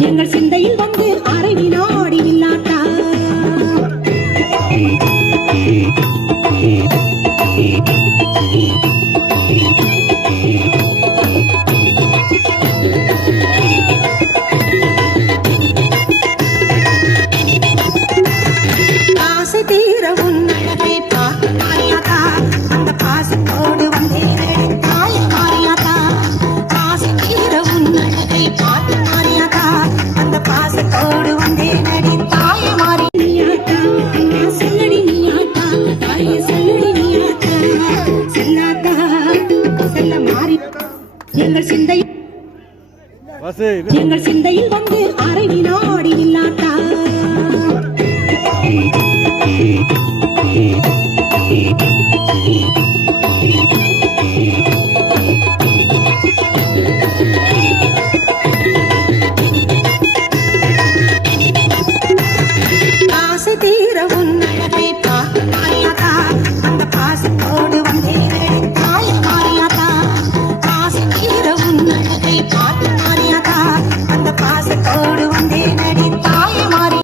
எங்கள் சிந்தையில் வந்து அரை வினாடி இல்லாட்டா ஆசை தீர உன்னழகை பார்த்து மாறியாத்தா அந்த பாசத்தோடு வந்தேன் தாய் மாறியாத்தா ஆசை தீர உன்னழகை பார்த்து மாறியாத்தா அந்த பாசத்தோடு வந்தேன் தாய் மாறியாத்தா சொல்லடி நீயாத்தா தாய் சொல்லடி நீயாத்தா செல்லாத்தா செல்ல மாறி எங்கள் சிந்தையில் வந்து அரை வினாடி இல்லாட்டா ஆசை தீர உன்னழகை பார்த்து மாறியாத்தா அந்த பாசத்தோடு வந்தேன் தாய் மாறியாத்தா ஆசை தீர உன்னழகை பார்த்து மாறியாத்தா அந்த பாசத்தோடு வந்தேன் தாய் மாறி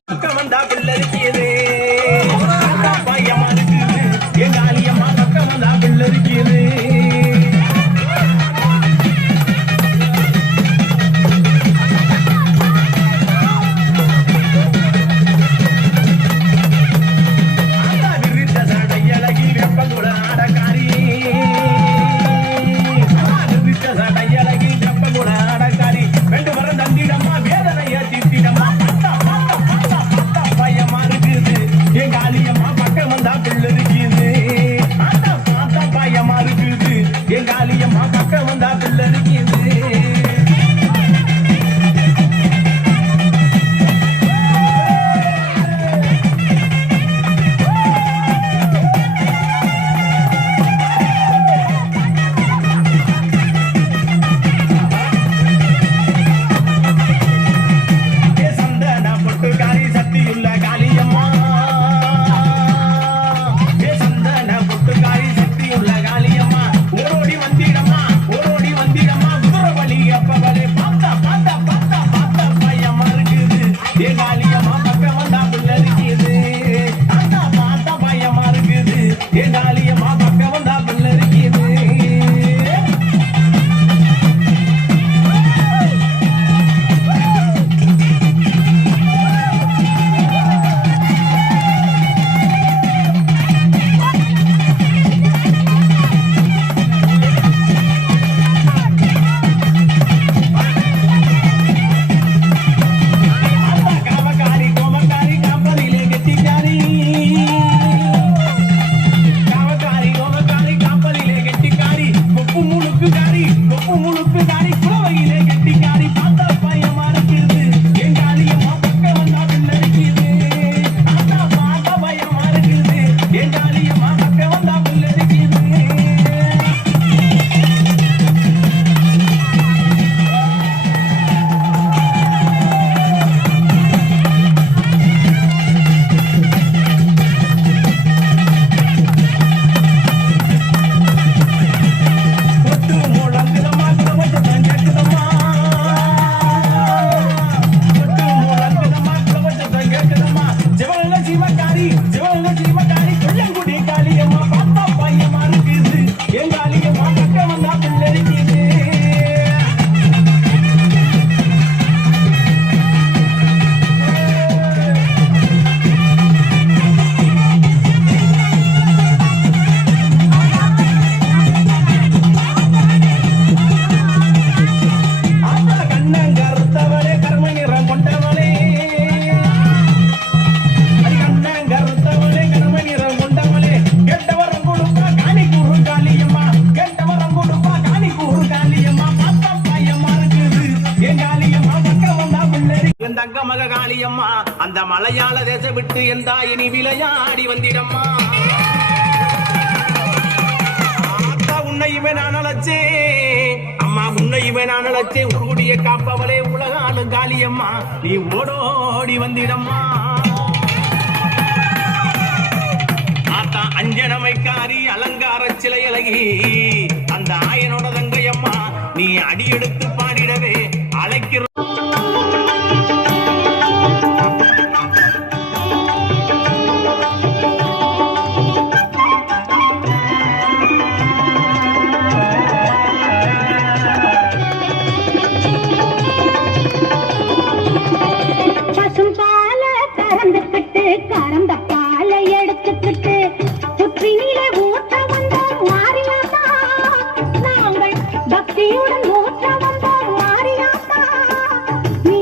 காளியம்மா அந்த மலையாள தேச விட்டு எந்தா இனி விளையாடி வந்திடம்மா உன்னையுமே நான் அழைச்சேன் அம்மா உன்னையுமே நான் அழைச்சேன் உருகுடிய காப்பவளே உலகாலும் காளியம்மா நீ ஓடோடி வந்திடம்மா அர்த்தநாரி அலங்கார சிலை அழகி அந்த ஆயனோட தங்கையம்மா நீ அடியெடுத்து பாடிடவே அழைக்கிற பசும் பால கறந்துக்கிட்டு கறந்த பாலை எடுத்துக்கிட்டு புற்றினிலே ஊற்ற வந்தோம் மாரியாத்தா நாங்கள் பக்தியுடன் ஊற்ற வந்தோம் மாரியாத்தா நீ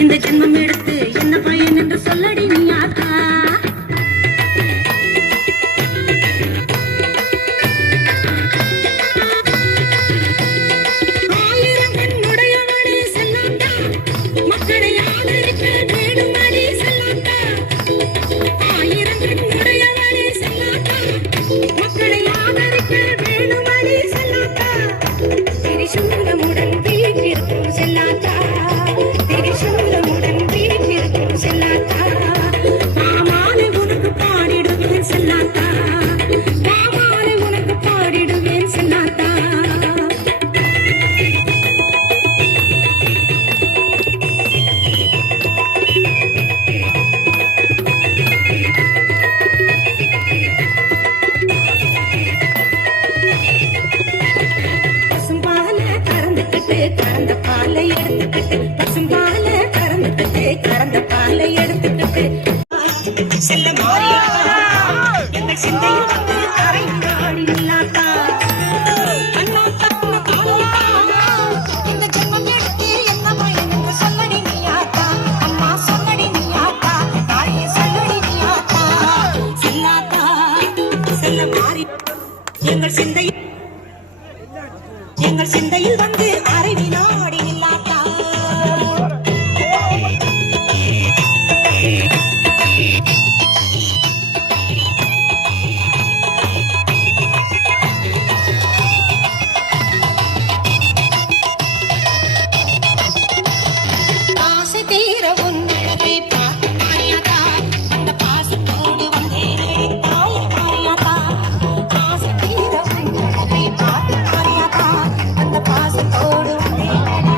இந்த ஜென்மம் எடுத்து என்ன பயன் என்று சொல்லடி நீ ஆத்தா ஆயிரம் கண்ணுடையவளே செல்லாத்தா மக்களை ஆதரிக்க வேண்டுமடி செல்லாத்தா ஆயிரம் கண்ணுடையவளே செல்லாத்தா மக்களை ஆதரிக்க வேண்டுமடி செல்லாத்தா திரிசூலமுடன் வீற்றிருக்கும் செல்லாத்தா திரிசூலமுடன் வீற்றிருக்கும் செல்லாத்தா மாமாலை உனக்கு பாடிடுவேன் செல்லாத்தா மாமாலை உனக்கு பாடிடுவேன் செல்லாத்தா பசும்பாலை கறந்துக்கிட்டு கறந்த பாலை எடுத்துக்கிட்டு பசும்பாலை கறந்துக்கிட்டு கறந்த பாலை எடுத்துக்கிட்டு செல்ல மாறியாத்தா எங்கள் சிந்தையில் வந்து அரை நாடி நில்லாத்தா அண்ணாத்தா இந்த ஜென்மம் எடுத்து என்ன பயன் என்று சொல்லடி நீயாத்தா அம்மா சொல்லடி நீயாத்தா தாயே சொல்லடி நீயாத்தா செல்லாத்தா செல்ல மாறி எங்கள் சிந்தையில் வந்து அரை வினாடி நில்லாத்தா ஆசை தீர உன்னை பார்த்து மாறியாத்தா அந்த பாசத்தோடு வந்தேனே தாயே மாறியாத்தா ஆசை தீர உன்னை பார்த்து மாறியாத்தா அந்த பாசத்தோடு வந்தேனே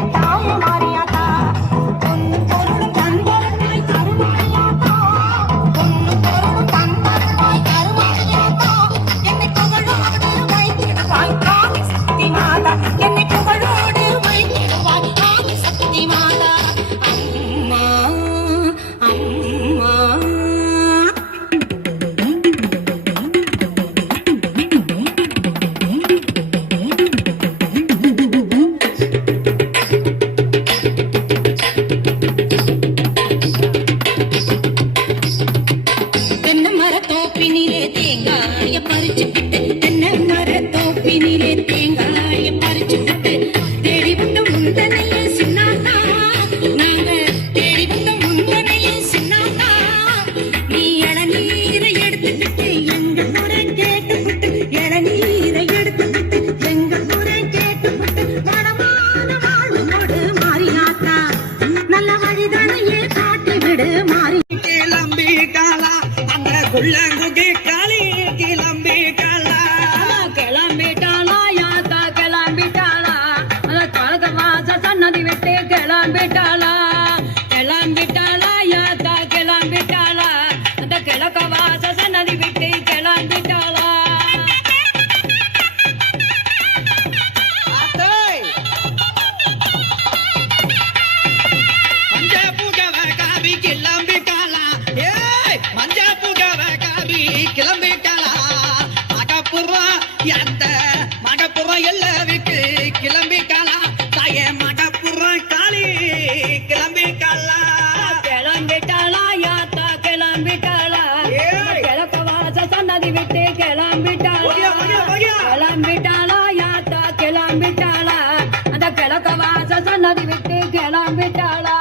கிளம்பிட்டாளா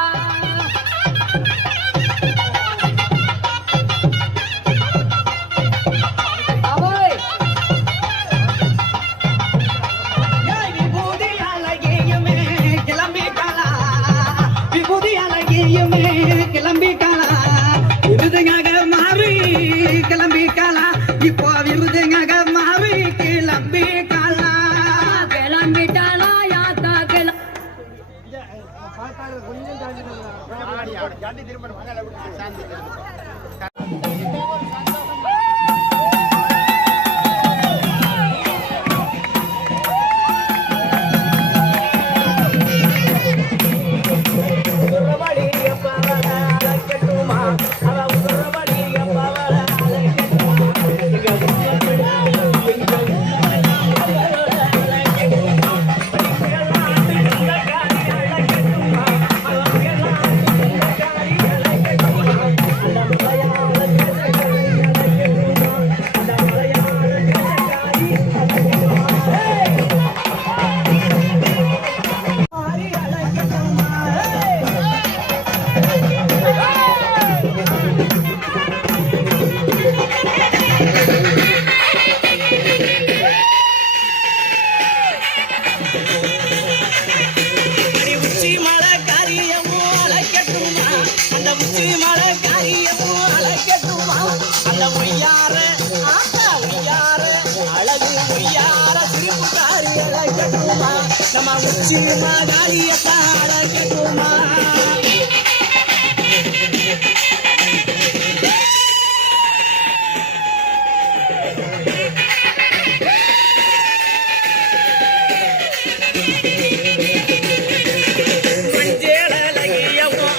கிளம்பிட்டாளா விருதுங்க மாறி கிளம்பிட்டாளா இப்போ விருதுங்க மாறி கிளம்பிட்டாளா கிளம்பிட்டாளா யாத்தா உச்சி மலை காரியமும் அழைக்கட்டுமா அந்த உச்சி மலை காரியமும் அழைக்கட்டுமா அந்த ஒய்யார ஆத்தா ஒய்யார அழகு ஒய்யார திருப்புக்காரி அழைக்கட்டுமா நம்ம உச்சி மகாரியத்தான் அழைக்கட்டுமா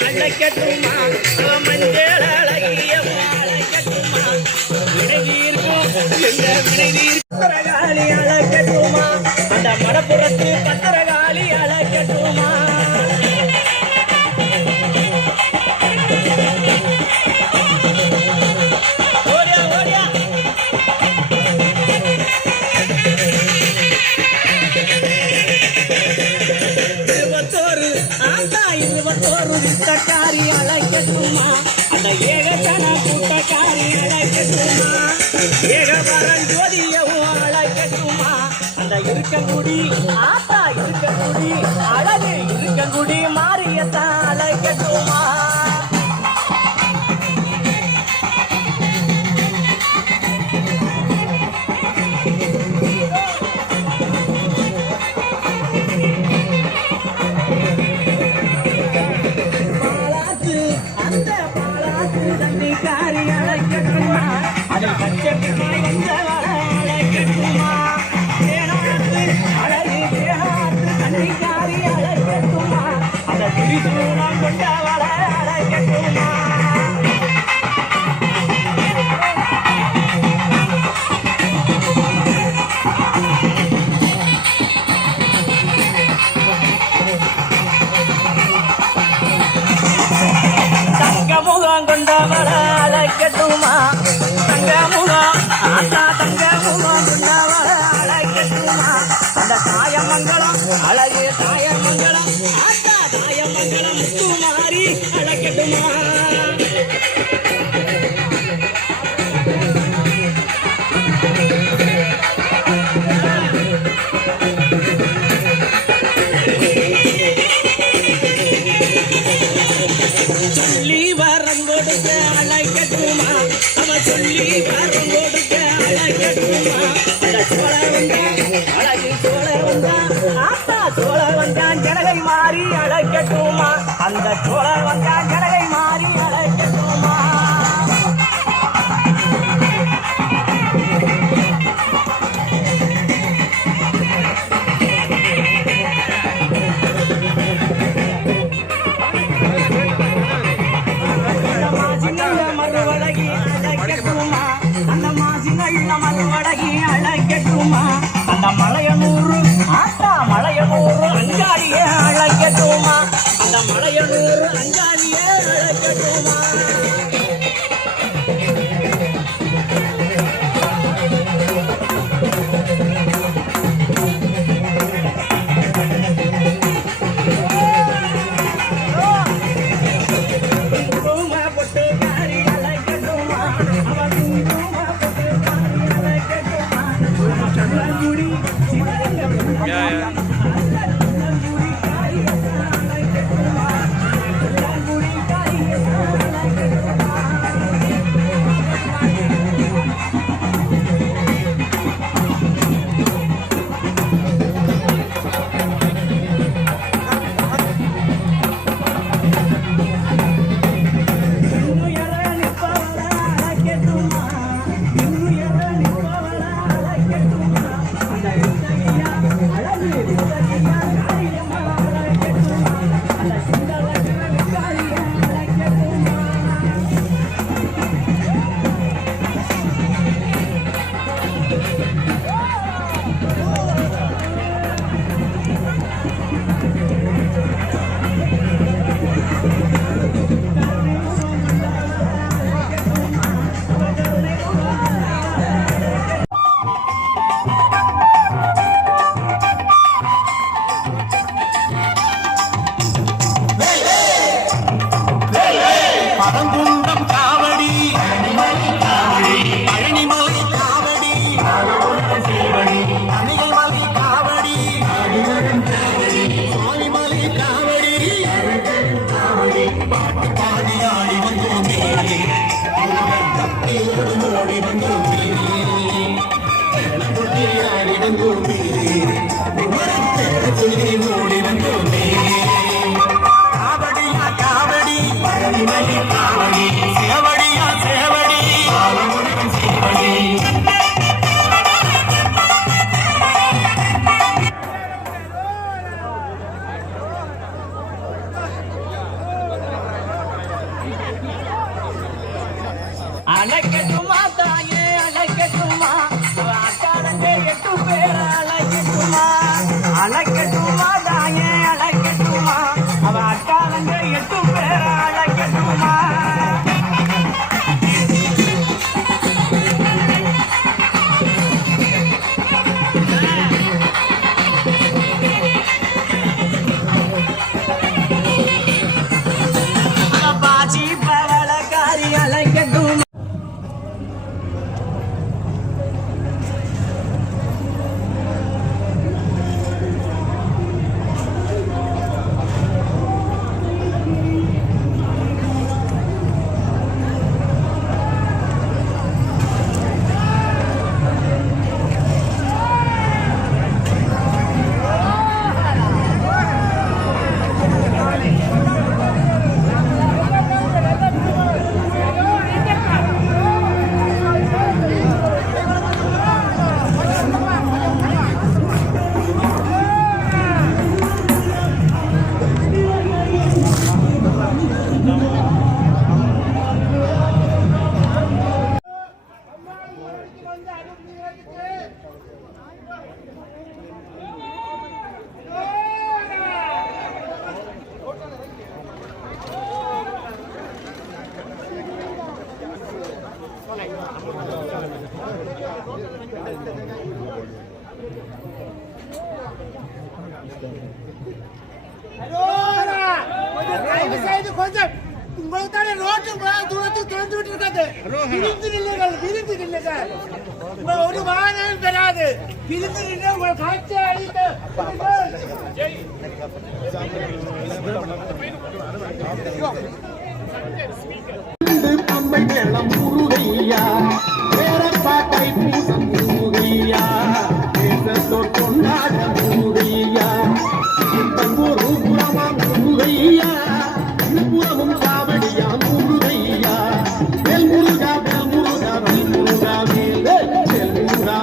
அழைக்கட்டுமா மஞ்சள் அழகியவும் அழைக்கட்டுமா வினைதீர்க்கும் எங்க வினைதீர்க்காளி அழைக்கட்டுமா அந்த மடப்புறத்து பத்திரகாளி அழைக்கட்டுமா ஓடியா ஓடியா இருபத்தோரு ஆத்தா இருபத்தோரு வித்தக்காரி அழைக்கட்டுமா அந்த ஏகத்தன கூட்டக்காரி அழைக்கட்டுமா ஏகவரன் ஜோதியவும் அழைக்கட்டுமா அந்த இருக்கங்குடி ஆத்தா இருக்கங்குடி அழகு இருக்கங்குடி மாரியத்தான் அழைக்கட்டுமா தங்கமுகம் கொண்டவள அழைக்கட்டுமா தங்கமுகம் ஆத்தா தங்கமுகம் கொண்டவள அழைக்கட்டுமா அந்த தாயமங்கலம் அழகு தாயமங்கலம் ஆத்தா தாயமங்கலம் முத்துமாரி அழைக்கட்டுமா சொல்லி வரம் கொடுக்க அழைக்கட்டுமா அவன் சொல்லி வரம் கொடுக்க அழைக்கட்டுமா அந்த சோழ வந்தா அழகு சோழ வந்தா ஆத்தா சோழ வந்தான் ஜனகை மாறி அழைக்கட்டுமா அந்த சோழ வந்தான் ஜனகை மாறி அழைக்கட்டுமா மறுவழகி அழைக்கட்டுமா அந்த மாசிநல்ல மறுவழகி அழைக்கட்டுமா அந்த மலையனூறு ஆத்தா மலையனூறு அஞ்சாடியே அழைக்கட்டுமா அந்த மலையனூறு அஞ்சாடியே அழைக்கட்டுமா அழைக்கட்டுமா தாயே அழைக்கட்டுமா அக்காரங்க 8 பேர் அழைக்கட்டுமா அழைக்கட்டுமா தாயே அழைக்கட்டுமா அவ அக்காரங்க 8 பேர் அழைக்கட்டுமா பாச்சி பவளக்காரி அழைக்கட்டுமா கொஞ்சம் உங்களுக்கான ரோட்டு தூரத்தில் திறந்து விட்டு இருக்காது விரிந்து நில்லுங்கள் ஒரு வாகனம் பெறாது விரிந்து நின்று உங்கள் காட்சி அளித்து அம்மை மேளம் முருகையா பேரப்பா தைப்பூசம் முருகையா தேசத்தோர் கொண்டாட முருகையா தங்கூர் புறமா முருகையா புறமும் காவடியா முருகையா வேல் முருகா வேல் முருகா வேல் முருகா வேல் வேல் முருகா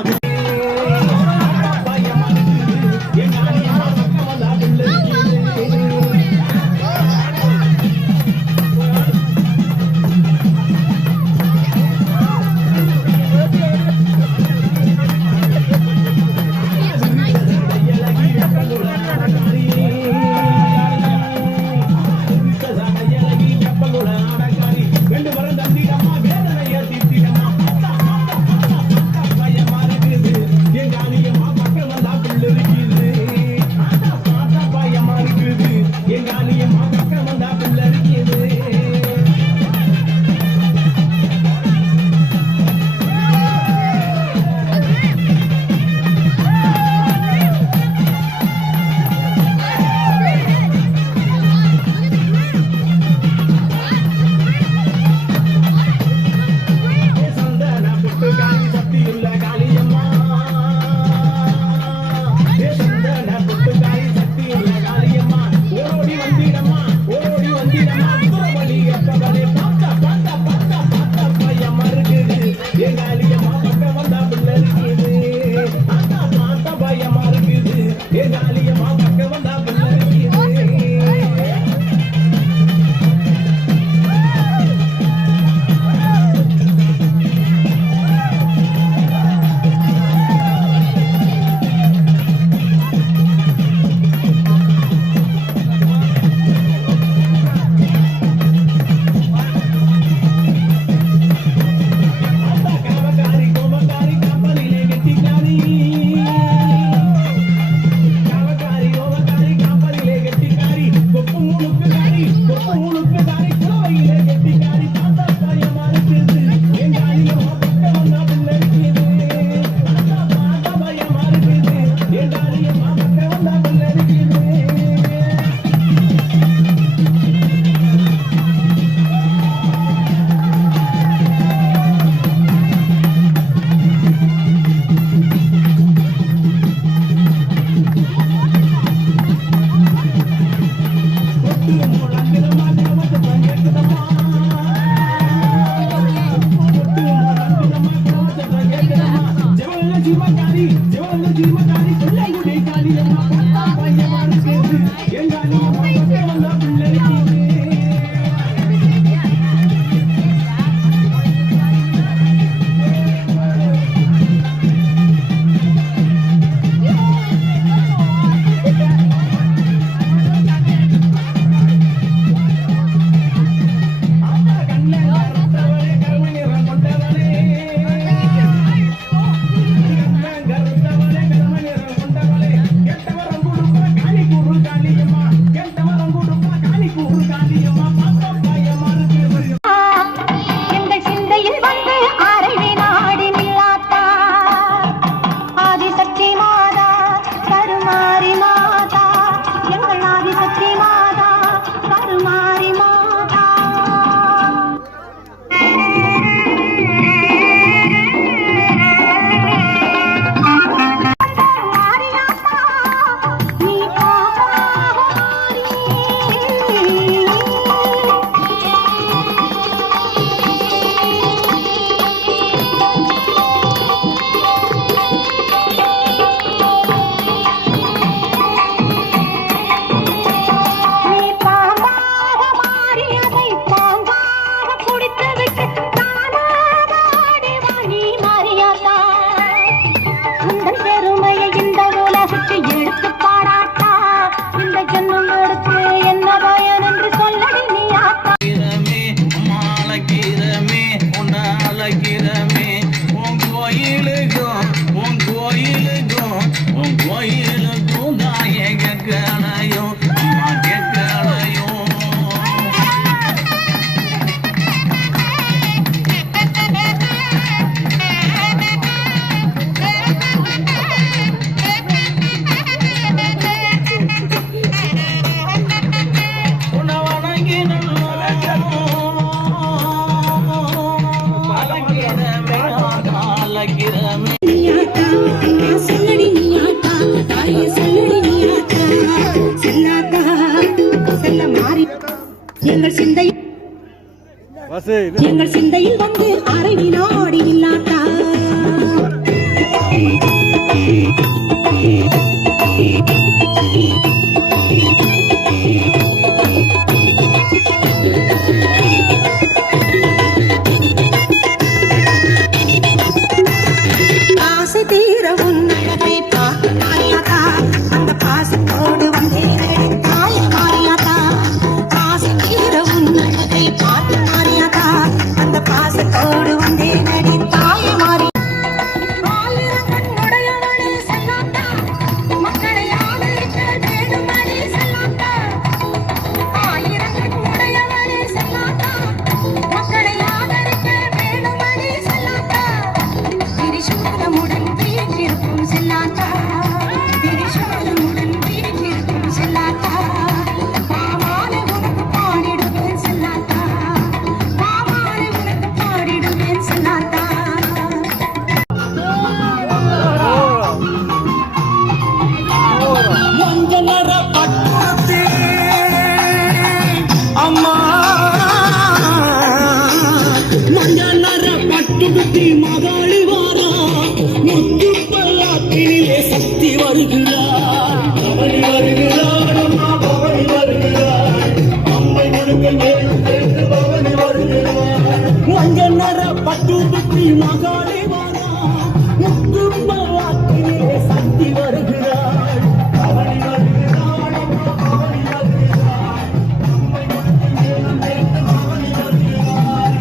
எங்கள் சிந்தையில் வந்து அரை வினாடி இல்லாட்டா ஆசை தீர உன்னழகை பார்த்து மாறியாத்தா அந்த பாசத்தோடு வந்தேன் தாய் மாறியாத்தா ஆசை தீர உன்னழகை பார்த்து மாறியாத்தா அந்த பாசத்தோடு வந்தேன் தாய் மாறி ஆயிரம் கண்ணுடையவளே செல்லாத்தா மக்களை ஆதரிக்க வேண்டுமடி செல்லாத்தா ஆயிரம் கண்ணுடையவளே செல்லாத்தா மக்களை ஆதரிக்க வேண்டுமடி செல்லாத்தா திரிசூலமுடன் வீற்றிருக்கும் செல்லாத்தா திரிசூலமுடன் வீற்றிருக்கும் செல்லாத்தா பாமாலை உனக்கு பாடிடுவேன் செல்லாத்தா பாமாலை உனக்கு பாடிடுவேன் செல்லாத்தா மஞ்சளர பட்டத்து அம்மா மஞ்சளர பட்டுடுத்தி மகாளி வாரா முத்து பல்லாக்கிலே சக்தி வருகிறார் பவனி வருகிறார் அம்மா பவனி வருகிறார் அம்மை முருகன் வேறு பவனி வருகிறார் மஞ்சளர பட்டுடுத்தி மகாளி வாரா முத்து பல்லாக்கிலே சக்தி வருகிறார் பவனி வருகிறார் அம்மா பவனி வருகிறார் அம்மை முருகன் வேறு பவனி வருகிறார்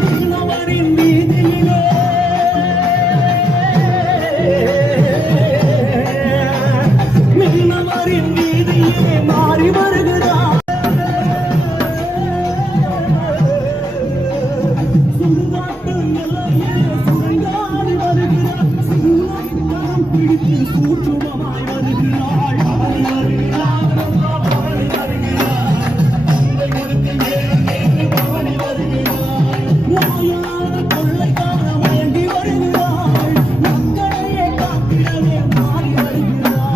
மீனவரின் வீதியிலே மீனவரின் வீதியிலே மாறி வருகிறார் சுடுகாட்டு எல்லையிலே சுரங்காடி வருகிறார் சூழம் பிடித்து சூற்றுமமாய் வருகிறாள் பவனி வருகிறார் அம்மா பவனி வருகிறார் அம்மை முருகன் வேறு பவனி வருகிறார் மாயான கொள்ளைக்கார மயங்கி வருகிறாள் மக்களையே காத்திடவே மாறி வருகிறாள்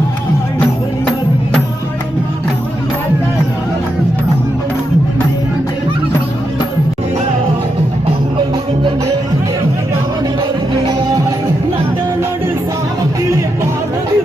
பவனி வருகிறாள் அம்மா பவனி வருகிறார் அம்மை முருகன் வேறு பவனி வருகிறார் நட்ட நடு சாமத்திலே பார்வதி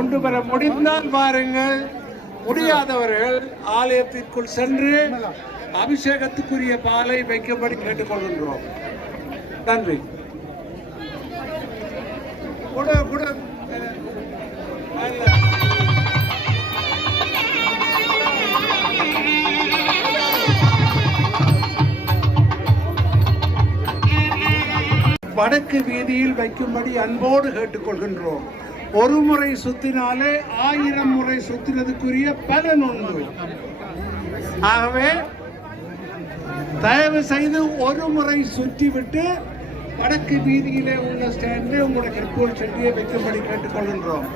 கொண்டு வர முடிந்தால் வாருங்கள், முடியாதவர்கள் ஆலயத்திற்குள் சென்று அபிஷேகத்துக்குரிய பாலை வைக்கும்படி கேட்டுக்கொள்கின்றோம். நன்றி. வடக்கு வீதியில் வைக்கும்படி அன்போடு கேட்டுக்கொள்கின்றோம். ஒரு முறை சுத்தினாலே 1000 முறை சுத்தினதுக்குரிய பலன் உண்டு. ஆகவே தயவு செய்து ஒரு முறை சுற்றிவிட்டு வடக்கு வீதியிலே உள்ள ஸ்டாண்டில் உங்களுடைய கற்பூர் செடியை வைக்கும்படி கேட்டுக்கொள்கின்றோம்.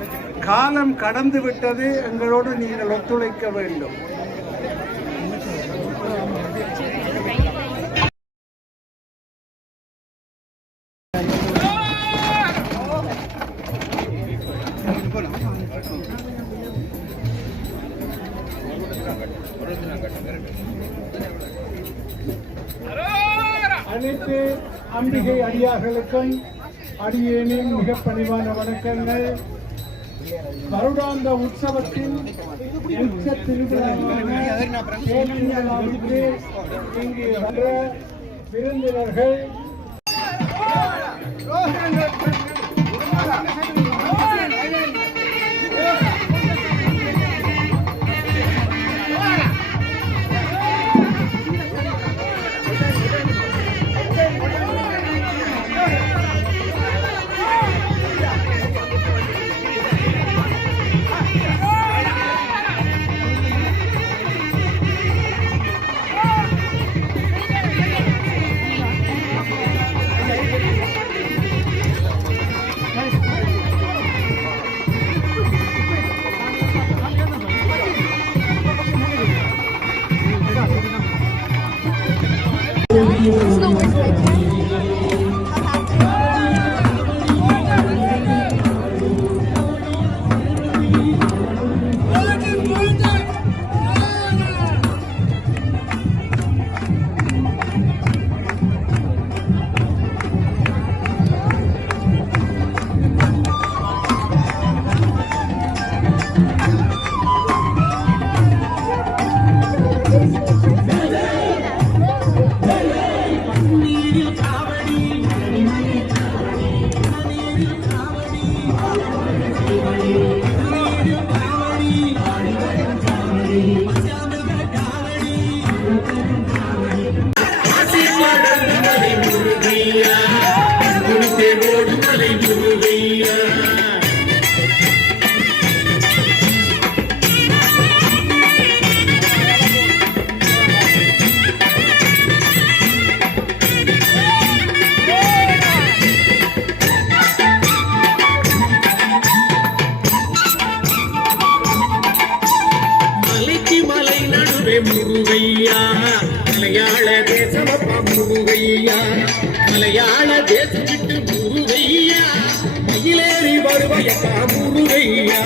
காலம் கடந்து விட்டது, எங்களோடு நீங்கள் ஒத்துழைக்க வேண்டும். அனைத்து அம்பிகை அடியார்களுக்கும் அடியேனின் மிக பணிவான வணக்கங்கள். வருடாந்த உற்சவத்தின் உச்ச திருவிழாவிற்கு இங்கு வந்த விருந்தினர்கள் முருகையா, மலையாள தேசமப்பா முருகையா, மலையாள தேசத்திட்டு முருகையா, மயிலேறி வருவையப்பா முருகையா.